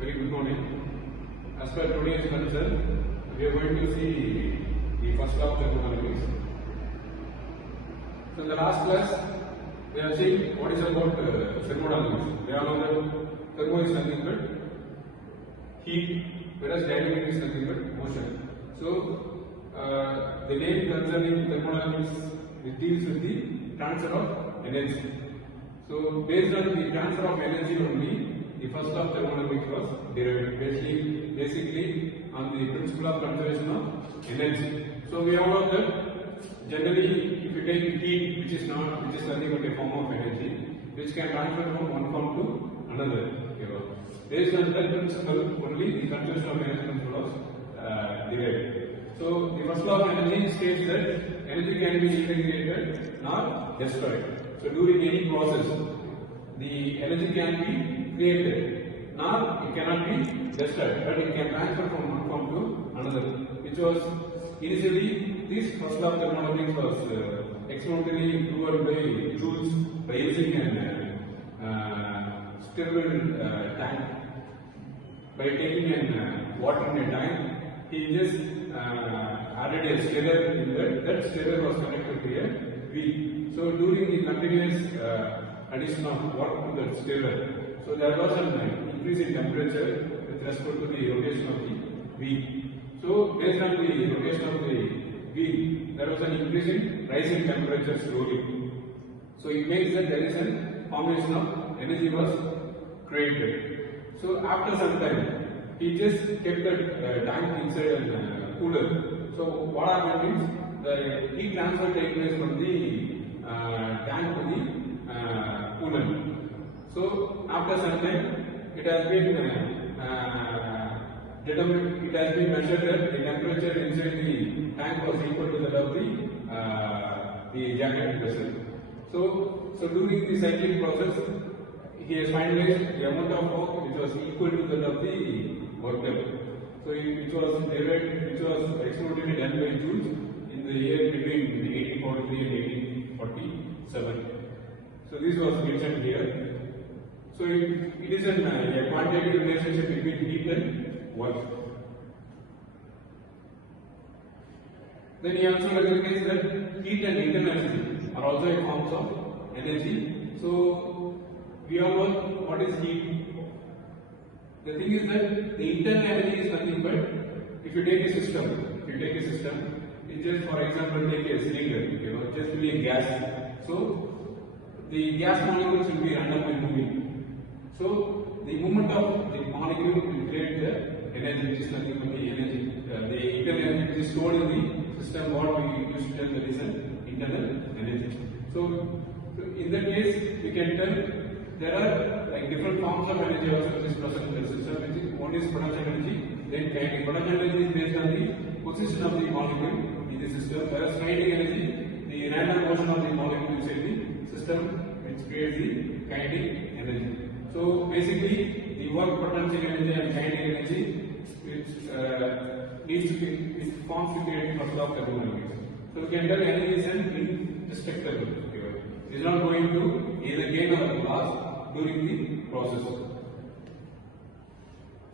Very good morning. As per today's concern, we are going to see the first law of thermodynamics. So in the last class, we have seen what is about thermodynamics. We all know that thermo is nothing but heat, whereas dynamics is nothing but motion. So the name concerning thermodynamics, it deals with the transfer of energy. So based on the transfer of energy only, the first law of thermodynamics was derived. Basically on the principle of conservation of energy. So we all know that generally, if you take heat, which is nothing but a form of energy, which can transfer from one form to another. Based on that principle only, the conservation of energy principle was derived. So the first law of energy states that energy can be either created nor destroyed. So during any process, the energy can be created, nor it cannot be destroyed, but it can transfer from one form to another. Which was initially this first law of thermodynamics was experimentally proven by Joules by using a sterile tank. By taking water in a tank, he just added a stirrer in that stirrer was connected to a wheel. So during the continuous addition of water to that stirrer, so there was an increase in temperature with respect to the rotation of the wheel. So based on the rotation of the wheel, there was an increase in rising temperature slowly. So it makes that there is a formation of energy was created. So after some time, he just kept the tank inside a cooler. So what happened is the heat transfer takes place from the tank to the coolant. So after some time, it has been determined. It has been measured that the temperature inside the tank was equal to that of the jacket vessel. So during the cycling process, he has finalized the amount of work which was equal to that of the work done. So which was experimentally done by Joules in the year between 1843 and 1847. So this was mentioned here. So it is a quantitative relationship between heat and work. Then he also recognized that heat and internal energy are also forms of energy. So we all know what is heat. The thing is that the internal energy is nothing but if you take a system, it just for example take a cylinder, just fill a gas. So the gas molecules will be randomly moving. So the movement of the molecule will create the energy, which is nothing but the energy. The internal energy is stored in the system. What we use to tell that is an internal energy. So in that case, we can tell there are like different forms of energy also which is present in the system. One is potential energy, then kinetic. Potential energy is based on the position of the molecule in the system, whereas kinetic energy, the random motion of the molecule inside the system, which creates the kinetic energy. So basically, the work potential energy and kinetic energy, which forms to create first law of thermodynamics. So we can tell energy is indestructible. It is not going to either gain or loss during the process.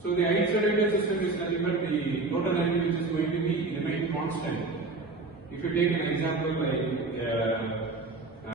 So the isolated system is nothing but the total energy which is going to be remain constant. If you take an example like